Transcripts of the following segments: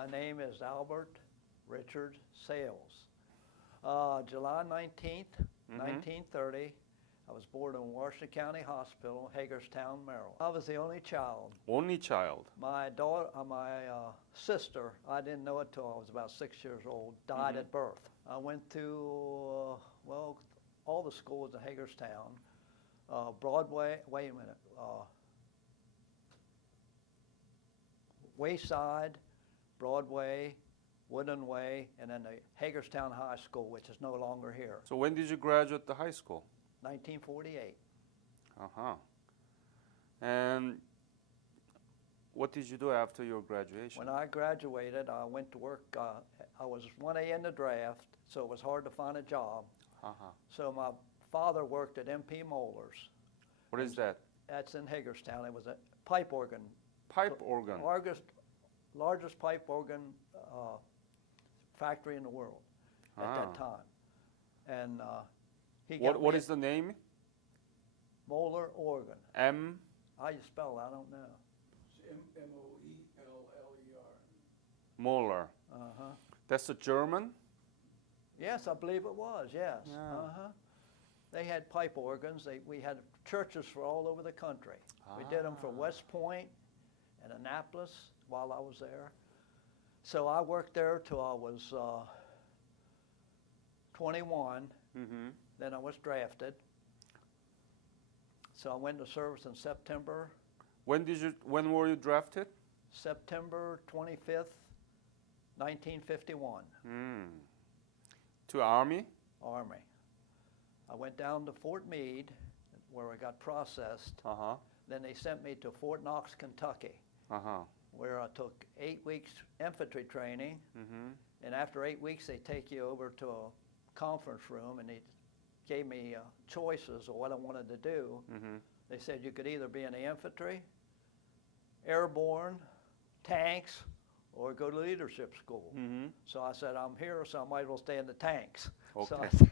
My name is Albert Richard Sayles. July 19th, 1930, I was born in Washington County Hospital, Hagerstown, Maryland. I was the only child. Only child. My daughter, my sister, I didn't know it till I was about 6 years old, died at birth. I went to, well, all the schools in Hagerstown. Broadway, wait a minute, Wayside, Broadway, Woodland Way, and then the Hagerstown High School, which is no longer here. So when did you graduate the high school? 1948. Uh-huh. And what did you do after your graduation? When I graduated, I went to work. I was 1A in the draft, so it was hard to find a job. Uh-huh. So my father worked at MP Molders. What is that? That's in Hagerstown. It was a pipe organ. Pipe organ. Largest pipe organ factory in the world at that time. And what is the name? Moeller Organ. M? How you spell it? I don't know. M-O-E-L-L-E-R. Moeller. Uh-huh. That's a German? Yes, I believe it was, yes. Yeah. Uh-huh. They had pipe organs. We had churches for all over the country. We did them for West Point and Annapolis while I was there. So I worked there till I was 21. Then I was drafted. So I went to service in September. When were you drafted? September 25th, 1951. To Army? Army. I went down to Fort Meade, where I got processed. Then they sent me to Fort Knox, Kentucky, where I took 8 weeks infantry training. And after 8 weeks, they take you over to a conference room, and they gave me choices of what I wanted to do. They said you could either be in the infantry, airborne, tanks, or go to leadership school. So I said, I'm here, so I might as well stay in the tanks. Okay. So,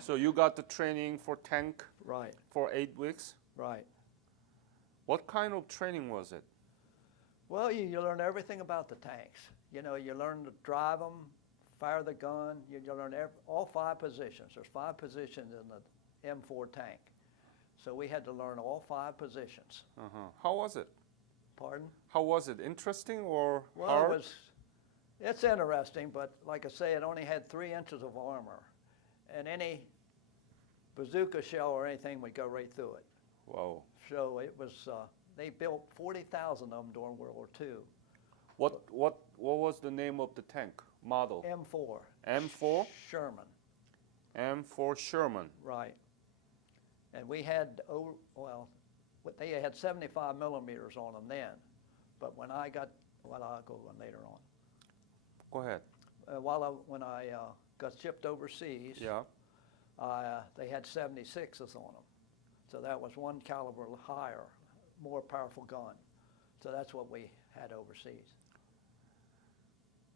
So you got the training for tank right, for 8 weeks? right. What kind of training was it? Well, you learn everything about the tanks. You know, you learn to drive them, fire the gun. You learn all 5 positions. There's 5 positions in the M4 tank. So we had to learn all 5 positions. How was it? Pardon? How was it? Interesting or Well, hard? it's interesting, but like I say, it only had 3 inches of armor. And any bazooka shell or anything would go right through it. Wow. So it was, they built 40,000 of them during World War II. What was the name of the tank model? M4. M4? Sherman. M4 Sherman. Right. And we had, they had 75 millimeters on them then. But when I got, well, I'll go on later on. Go ahead. When I got shipped overseas, Yeah. they had 76s on them. So that was 1 caliber higher, more powerful gun. So that's what we had overseas.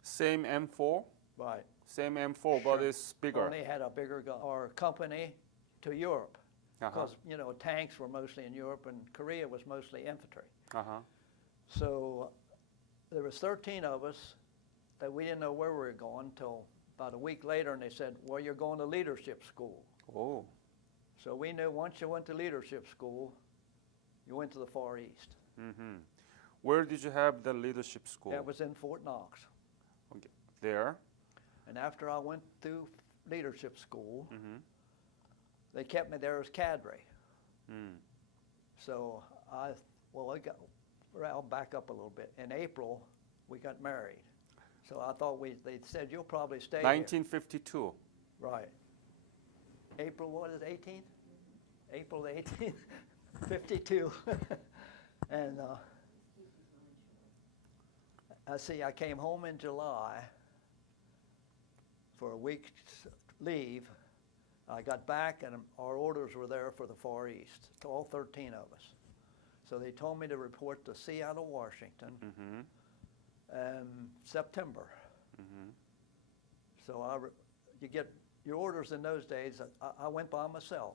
Same M4? Right. Same M4, but it's bigger. Only had a bigger gun, or company to Europe. Because, you know, tanks were mostly in Europe, and Korea was mostly infantry. So there was 13 of us that we didn't know where we were going until about a week later, and they said, well, you're going to leadership school. Oh. So we knew once you went to leadership school, you went to the Far East. Where did you have the leadership school? That was in Fort Knox. Okay. There? And after I went through leadership school, they kept me there as cadre. So I'll back up a little bit. In April, we got married. So I thought they said, you'll probably stay 1952. here. Right. April, what is it, 18th? April the 18th, 52. And I came home in July for a week's leave. I got back, and our orders were there for the Far East, all 13 of us. So they told me to report to Seattle, Washington, September. So you get your orders in those days. I went by myself.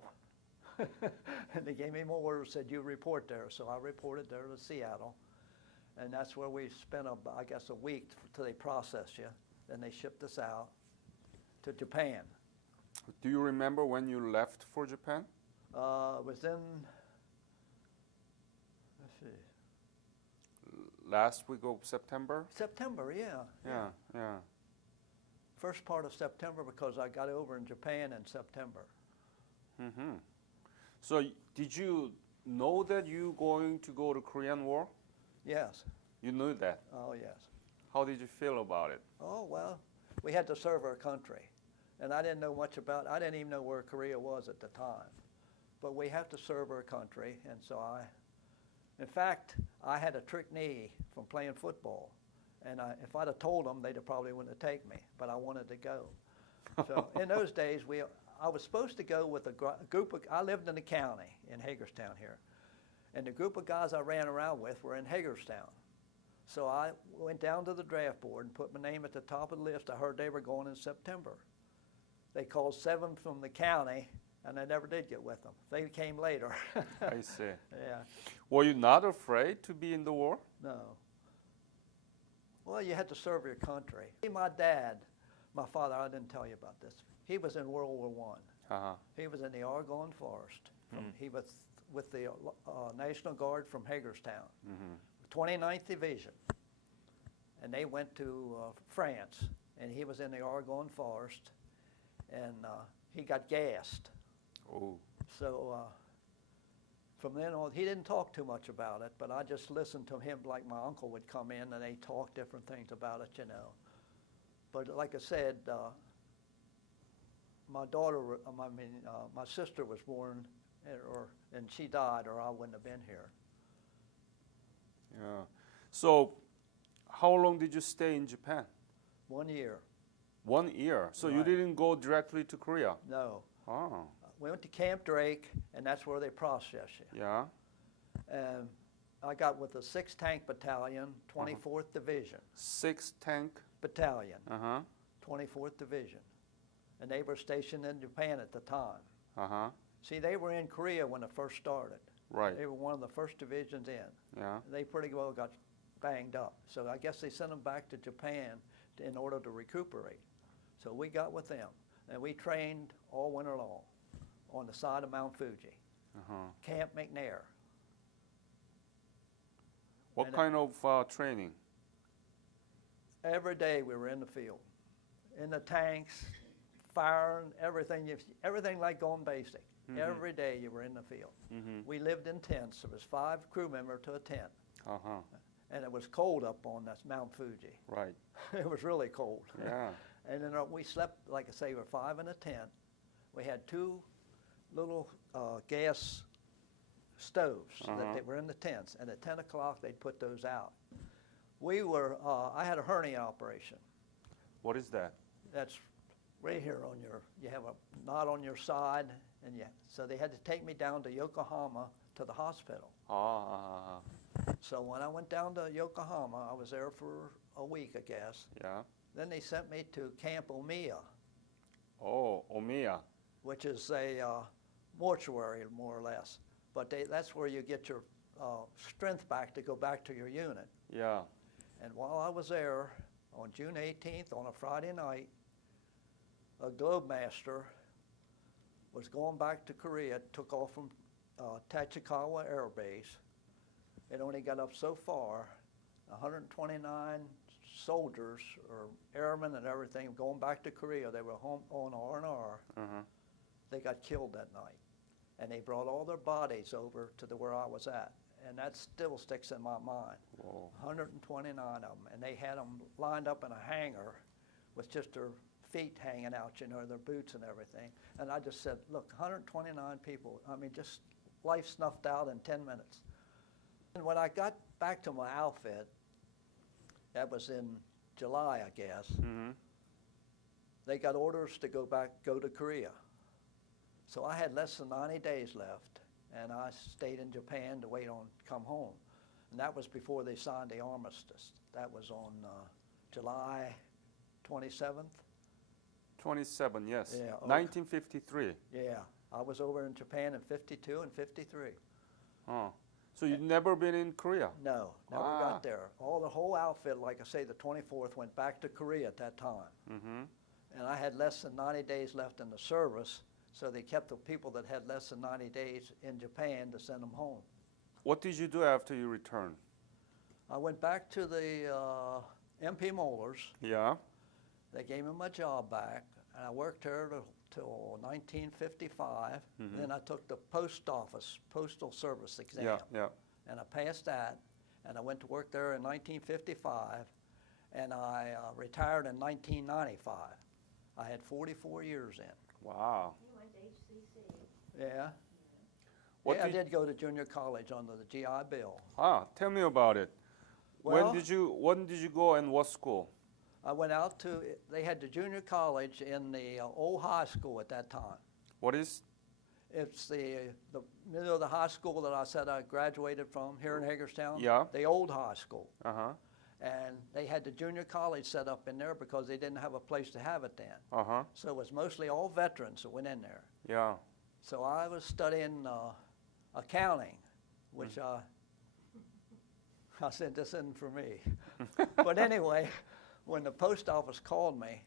And they gave me more orders, said you report there. So I reported there to Seattle. And that's where we spent, I guess, a week till they processed you. Then they shipped us out to Japan. Do you remember when you left for Japan? It was in, let's see, Last week of September? September, yeah. Yeah. First part of September, because I got over in Japan in September. Mm-hmm. So did you know that you going to go to Korean War? Yes. You knew that. Oh, yes. How did you feel about it? Oh, well, we had to serve our country. And I didn't know much about, I didn't even know where Korea was at the time. But we have to serve our country, and so in fact, I had a trick knee from playing football. And if I'd have told them, they'd have probably wouldn't have taken me, but I wanted to go. So in those days, I was supposed to go with a group of, I lived in the county in Hagerstown here. And the group of guys I ran around with were in Hagerstown. So I went down to the draft board and put my name at the top of the list. I heard they were going in September. They called 7 from the county, and I never did get with them. They came later. I see. Yeah. Were you not afraid to be in the war? No. Well, you had to serve your country. My dad, my father, I didn't tell you about this. He was in World War I. Uh-huh. He was in the Argonne Forest. He was with the National Guard from Hagerstown, 29th Division. And they went to France, and he was in the Argonne Forest, and he got gassed. Oh. So from then on, he didn't talk too much about it, but I just listened to him like my uncle would come in, and they talk different things about it, you know. But like I said, my daughter, my sister was born, and she died, or I wouldn't have been here. Yeah. So how long did you stay in Japan? 1 year. 1 year. So you Right. didn't go directly to Korea? No. Oh. We went to Camp Drake, and that's where they process you. Yeah. And I got with the 6th Tank Battalion, 24th Division. 6th Tank? Battalion, Uh-huh. 24th Division. And they were stationed in Japan at the time. Uh-huh. See, they were in Korea when it first started. Right. They were one of the first divisions in. Yeah. They pretty well got banged up. So I guess they sent them back to Japan in order to recuperate. So we got with them, and we trained all winter long on the side of Mount Fuji, Uh-huh. Camp McNair. What And kind of training? Every day we were in the field, in the tanks, firing, everything like going basic. Every day you were in the field. We lived in tents. There was 5 crew members to a tent. Uh-huh. And it was cold up on that Mount Fuji. Right. It was really cold. Yeah. And then we slept, like I say, we were 5 in a tent. We had 2 little gas stoves that they were in the tents. And at 10 o'clock, they'd put those out. I had a hernia operation. What is that? That's right here on you have a knot on your side. So they had to take me down to Yokohama to the hospital. Ah. So when I went down to Yokohama, I was there for a week, I guess. Yeah. Then they sent me to Camp Omiya, Oh, Omiya. which is a mortuary, more or less. But that's where you get your strength back to go back to your unit. Yeah. And while I was there, on June 18th, on a Friday night, a Globemaster was going back to Korea, took off from Tachikawa Air Base. It only got up so far, 129 soldiers or airmen and everything going back to Korea. They were home on R&R. They got killed that night. And they brought all their bodies over to where I was at. And that still sticks in my mind. Whoa. 129 of them. And they had them lined up in a hangar with just their feet hanging out, you know, their boots and everything. And I just said, look, 129 people, I mean, just life snuffed out in 10 minutes. And when I got back to my outfit, that was in July, I guess, they got orders to go to Korea. So I had less than 90 days left, and I stayed in Japan to wait on come home. And that was before they signed the armistice. That was on July 27th. 27, yes. Yeah, okay. 1953. Yeah, I was over in Japan in 52 and 53. Oh. So you've never been in Korea? No, never got there. The whole outfit, like I say, the 24th went back to Korea at that time. And I had less than 90 days left in the service, so they kept the people that had less than 90 days in Japan to send them home. What did you do after you returned? I went back to the MP Molars. Yeah. They gave me my job back, and I worked there till 1955. Then I took the postal service exam. Yeah, yeah. And I passed that, and I went to work there in 1955, and I retired in 1995. I had 44 years in. Wow. You went to HCC. Yeah. What I did go to junior college under the GI Bill. Tell me about it. Well, when did you go and what school? I went out to, they had the junior college in the old high school at that time. What is? It's the high school that I said I graduated from here in Hagerstown. Yeah. The old high school. Uh-huh. And they had the junior college set up in there because they didn't have a place to have it then. Uh-huh. So it was mostly all veterans that went in there. Yeah. So I was studying accounting, which I said, this isn't for me. But anyway, when the post office called me,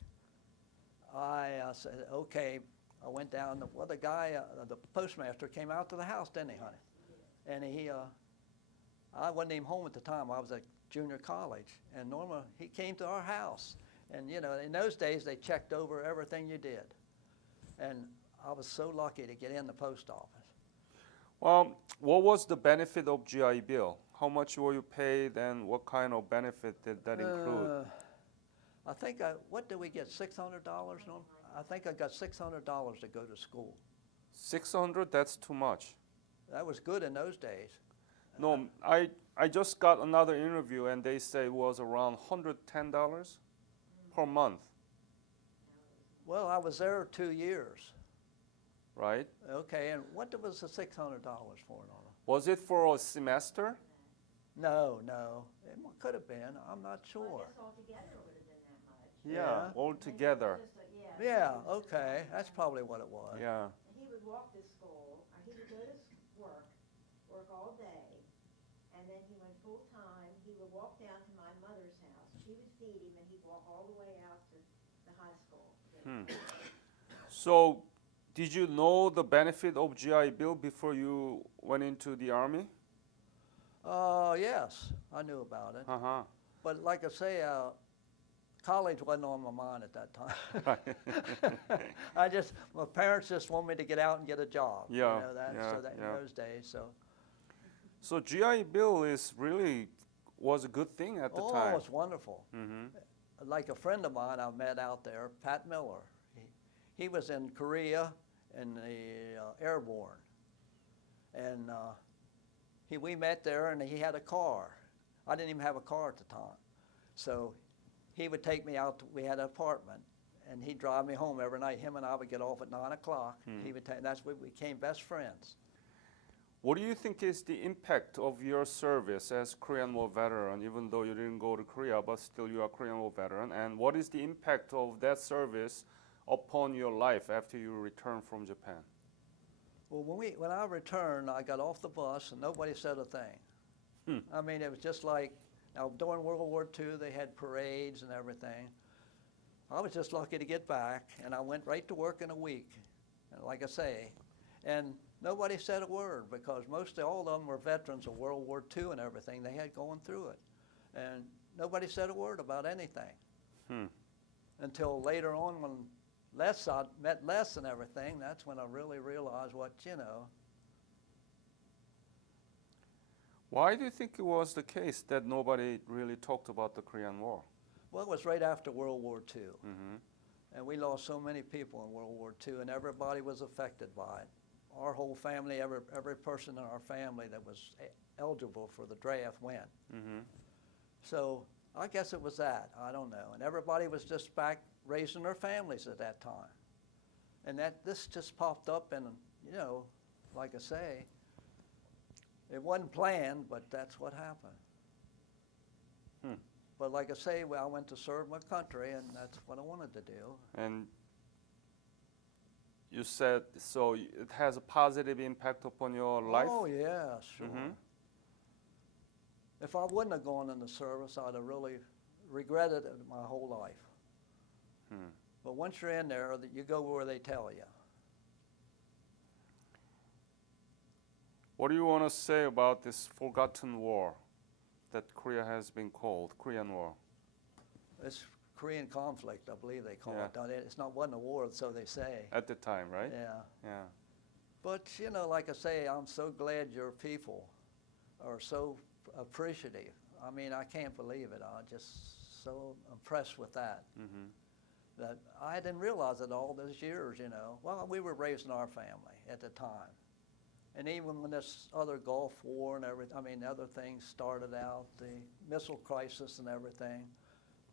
I said, okay. I went down, the guy, the postmaster came out to the house, didn't he, honey? And I wasn't even home at the time. I was at junior college. And Norma, he came to our house. And, you know, in those days, they checked over everything you did. And I was so lucky to get in the post office. Well, what was the benefit of GI Bill? How much were you paid, and what kind of benefit did that include? I think, what did we get, $600, Norma? I think I got $600 to go to school. 600? That's too much. That was good in those days. No, I just got another interview, and they say it was around $110 per month. Well, I was there 2 years. Right? Okay, and what was the $600 for, Norma? Was it for a semester? No, it could have been. I'm not Well, I sure. guess altogether it would have been that much. Yeah, altogether. Yeah, okay, that's probably what it was. Yeah. He would walk to school, or he would go to work all day, and then he went full time. He would walk down to my mother's house. She would feed him, and he'd walk all the way out to the high school. So, did you know the benefit of GI Bill before you went into the Army? Yes, I knew about it. Uh-huh. But like I say, college wasn't on my mind at that time. My parents just wanted me to get out and get a job. Yeah, You know, in those days, so. So GI Bill was a good thing at the time. Oh, it's wonderful. Like a friend of mine I met out there, Pat Miller. He was in Korea in the airborne. And we met there, and he had a car. I didn't even have a car at the time. So he would take me out. We had an apartment, and he'd drive me home every night. Him and I would get off at 9 o'clock. That's when we became best friends. What do you think is the impact of your service as Korean War veteran, even though you didn't go to Korea, but still you are Korean War veteran? And what is the impact of that service upon your life after you return from Japan? Well, when I returned, I got off the bus, and nobody said a thing. I mean, it was just like, now during World War II, they had parades and everything. I was just lucky to get back, and I went right to work in a week, and like I say. And nobody said a word, because mostly all of them were veterans of World War II and everything. They had gone through it. And nobody said a word about anything. Until later on when I met Les and everything, that's when I really realized what, Why do you think it was the case that nobody really talked about the Korean War? Well, it was right after World War II. And we lost so many people in World War II, and everybody was affected by it. Our whole family, every person in our family that was eligible for the draft went. So I guess it was that. I don't know. And everybody was just back raising their families at that time. And this just popped up, and, like I say, it wasn't planned, but that's what happened. But like I say, I went to serve my country, and that's what I wanted to do. And you said, so it has a positive impact upon your life? Oh, yeah, sure. If I wouldn't have gone in the service, I'd have really regretted it my whole life. But once you're in there, you go where they tell you. What do you want to say about this forgotten war that Korea has been called, Korean War? It's Korean conflict, I believe they call Yeah. it. It's not wasn't a war, so they say. At the time, right? Yeah. Yeah. But you know, like I say, I'm so glad your people are so appreciative. I mean, I can't believe it. I'm just so impressed with that. That I didn't realize it all those years, you know. Well, we were raising our family at the time. And even when this other Gulf War and everything, I mean, other things started out, the missile crisis and everything,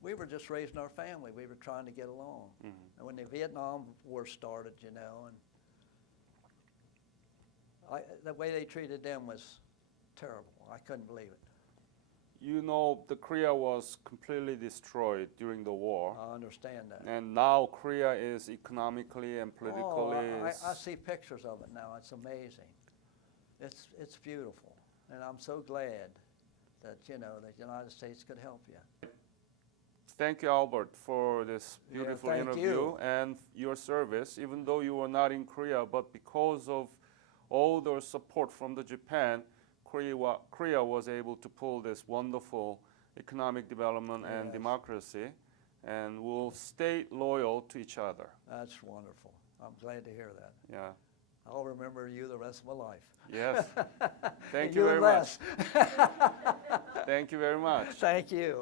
we were just raising our family. We were trying to get along. And when the Vietnam War started, you know, and the way they treated them was terrible. I couldn't believe it. You know, the Korea was completely destroyed during the war. I understand that. And now Korea is economically and politically. I see pictures of it now. It's amazing. It's beautiful. And I'm so glad that, you know, the United States could help you. Thank you, Albert, for this beautiful thank interview you. and your service. Even though you were not in Korea, but because of all the support from the Japan, Korea was able to pull this wonderful economic development and democracy, and we'll stay loyal to each other. That's wonderful. I'm glad to hear that. Yeah. I'll remember you the rest of my life. Yes. Thank And you very much. less. Thank you very much. Thank you.